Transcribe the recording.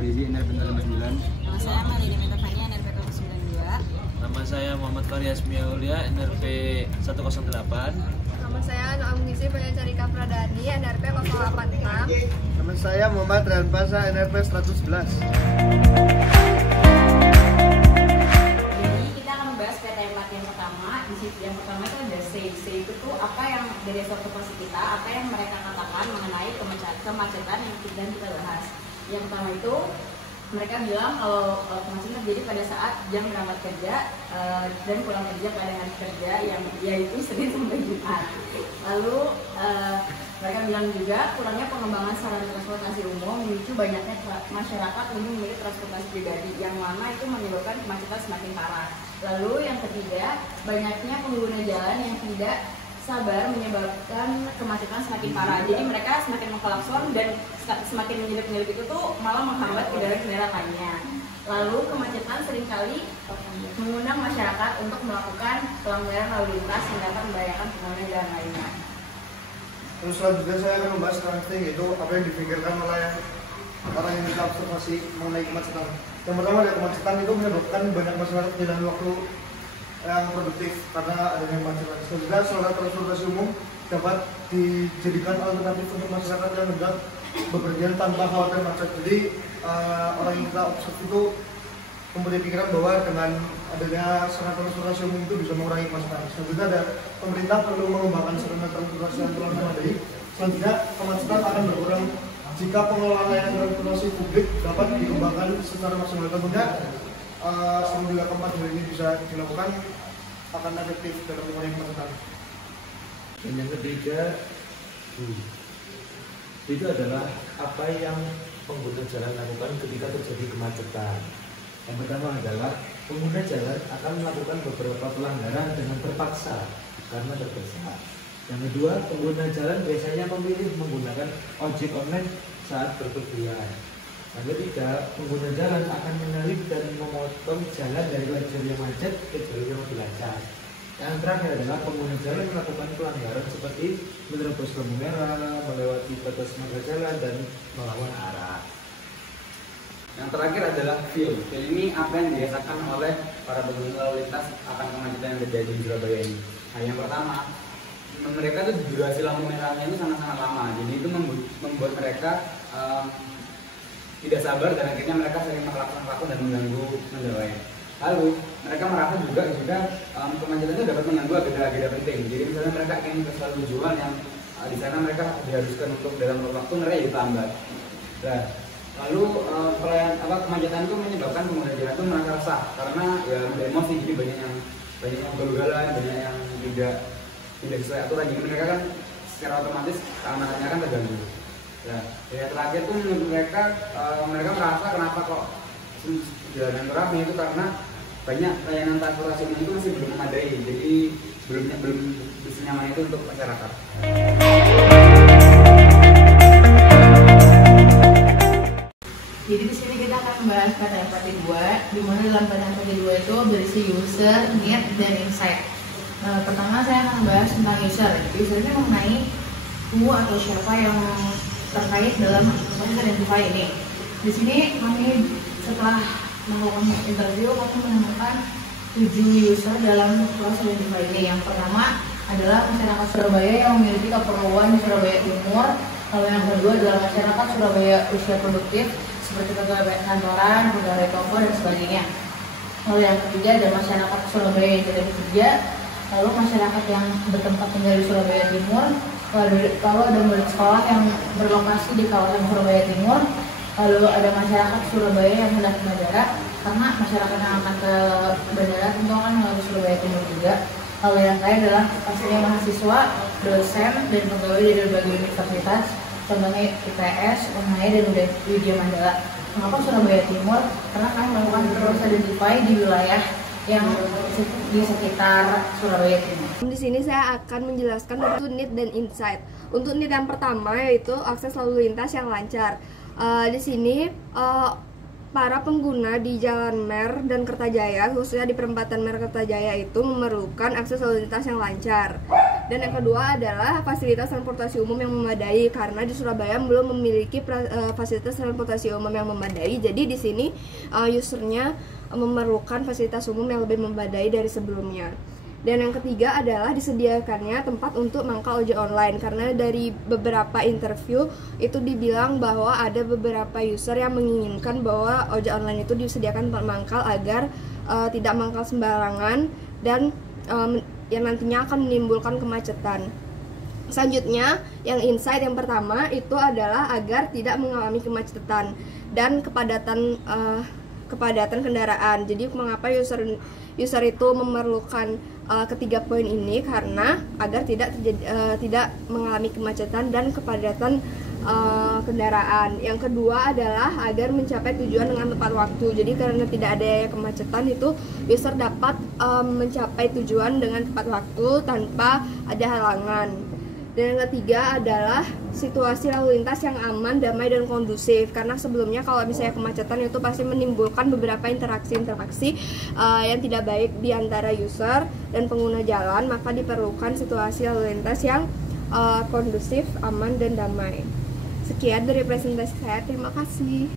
Didi, NRP 09. Nama saya Marini Metafania, NRP 92. Nama saya Muhammad Faryasmi Aulia, NRP 108. Nama saya Noam Gizi Pancarika Pradani, NRP 086. Nama saya Muhammad Rian Pasa, NRP 111. Jadi kita akan membahas PTM yang pertama. Di situ yang pertama itu ada say itu tuh apa yang dari observasi kita, apa yang mereka katakan mengenai kemacetan yang kita bahas. Yang pertama itu mereka bilang kalau kemacetan terjadi pada saat jam berangkat kerja dan pulang kerja pada hari kerja yang yaitu Senin sampai Jumat. Lalu mereka bilang juga kurangnya pengembangan sarana transportasi umum memicu banyaknya masyarakat lebih memilih transportasi pribadi yang mana itu menyebabkan kemacetan semakin parah. Lalu yang ketiga, banyaknya pengguna jalan yang tidak sabar menyebabkan kemacetan semakin parah. Jadi mereka semakin mengklakson dan semakin menyelip-nyelip itu tuh malah menghambat kendaraan-kendaraan lainnya. Lalu kemacetan seringkali mengundang masyarakat untuk melakukan pelanggaran lalu lintas yang dapat membahayakan pengguna jalan lainnya. Terus selanjutnya saya akan membahas sekarang yaitu apa yang dipikirkan oleh orang yang kita observasi mengenai kemacetan. Yang pertama adalah kemacetan itu menyebabkan banyak masyarakat kehilangan waktu yang produktif karena adanya kemacetan. Selanjutnya sarana transportasi umum dapat dijadikan alternatif untuk masyarakat yang hendak bepergian tanpa khawatir macet. Jadi orang yang kita observasi itu mempunyai pikiran bahwa dengan adanya sarana transportasi umum itu bisa mengurangi kemacetan. Selanjutnya ada pemerintah perlu mengembangkan sarana transportasi yang telah memadai. Selanjutnya kemacetan akan berkurang jika pengelolaan layanan transportasi publik dapat dikembangkan secara maksimal. Tentunya apabila keempat hal ini bisa dilakukan akan efektif dalam mengurangi kemacetan. Dan yang ketiga itu adalah apa yang pengguna jalan lakukan ketika terjadi kemacetan. Yang pertama adalah pengguna jalan akan melakukan beberapa pelanggaran dengan terpaksa karena terdesak. Yang kedua, pengguna jalan biasanya memilih menggunakan ojek online saat berpergian. Yang ketiga, pengguna jalan akan menyalip dan memotong jalan dari lajur yang macet ke jalur yang lebih lancar. Yang terakhir adalah pengguna jalan melakukan pelanggaran seperti menerobos lampu merah, melewati batas marga jalan, dan melawan arah. Yang terakhir adalah feel. Feel ini apa yang dirasakan oleh para pengguna lalu lintas akan kemacetan yang terjadi di Surabaya ini. Nah, yang pertama, mereka tuh durasi lampu merahnya itu sangat-sangat lama. Jadi itu membuat mereka tidak sabar dan akhirnya mereka sering melakukan dan mengganggu pengendara. Lalu mereka merasa juga jika kemacetan itu dapat mengganggu agenda-agenda penting. Jadi misalnya mereka ingin ke suatu tujuan yang di sana mereka diharuskan untuk dalam waktu mereka ditambah. Nah, lalu kemacetan itu menyebabkan pengguna jalan itu merasa resah karena ya emosi, jadi banyak yang ugal-ugalan, banyak yang tidak sesuai aturan. Jadi mereka kan secara otomatis keamanannya kan terganggu. Nah, yang terakhir tuh menurut mereka merasa kenapa kok jalan ramai itu karena banyak layanan transportasi umum itu masih belum memadai, jadi belum senyaman itu untuk masyarakat. Jadi di sini kita akan membahas PTM Part 2, di mana dalam PTM Part 2 itu berisi user, need, dan insight. Pertama saya akan membahas tentang user. User ini mengenai who atau siapa yang terkait dalam proses identify ini. Di sini kami setelah melakukan interview kami menemukan 7 user dalam proses identify ini. Yang pertama adalah masyarakat Surabaya yang memiliki keperluan di Surabaya Timur. Lalu yang kedua adalah masyarakat Surabaya usia produktif seperti pegawai kantoran, pegawai toko dan sebagainya. Lalu yang ketiga ada masyarakat Surabaya yang tidak bekerja. Lalu masyarakat yang bertempat tinggal di Surabaya Timur. Lalu ada murid sekolah yang berlokasi di kawasan Surabaya Timur. Lalu ada masyarakat Surabaya yang hendak ke bandara, karena masyarakat yang akan ke bandara tentu akan melalui Surabaya Timur juga. Lalu yang lain adalah pastinya mahasiswa, dosen, dan pegawai dari berbagai universitas, contohnya IPS, UNAI, dan Widya Mandala. Mengapa Surabaya Timur? Karena kami melakukan proses identify di wilayah yang di sekitar Surabaya Timur. Di sini saya akan menjelaskan untuk need dan insight. Untuk need yang pertama yaitu akses lalu lintas yang lancar. Di sini para pengguna di Jalan Mer dan Kertajaya, khususnya di perempatan Mer Kertajaya itu memerlukan akses lalu lintas yang lancar. Dan yang kedua adalah fasilitas transportasi umum yang memadai, karena di Surabaya belum memiliki fasilitas transportasi umum yang memadai. Jadi di sini usernya memerlukan fasilitas umum yang lebih memadai dari sebelumnya. Dan yang ketiga adalah disediakannya tempat untuk mangkal ojek online, karena dari beberapa interview itu dibilang bahwa ada beberapa user yang menginginkan bahwa ojek online itu disediakan tempat mangkal agar tidak mangkal sembarangan dan yang nantinya akan menimbulkan kemacetan. Selanjutnya, yang insight yang pertama itu adalah agar tidak mengalami kemacetan dan kepadatan kendaraan. Jadi mengapa user itu memerlukan ketiga poin ini, karena agar tidak mengalami kemacetan dan kepadatan kendaraan. Yang kedua adalah agar mencapai tujuan dengan tepat waktu. Jadi karena tidak ada kemacetan, itu user dapat mencapai tujuan dengan tepat waktu tanpa ada halangan. Dan yang ketiga adalah situasi lalu lintas yang aman, damai, dan kondusif. Karena sebelumnya kalau misalnya kemacetan itu pasti menimbulkan beberapa interaksi yang tidak baik di antara user dan pengguna jalan, maka diperlukan situasi lalu lintas yang kondusif, aman, dan damai. Sekian dari presentasi saya, terima kasih.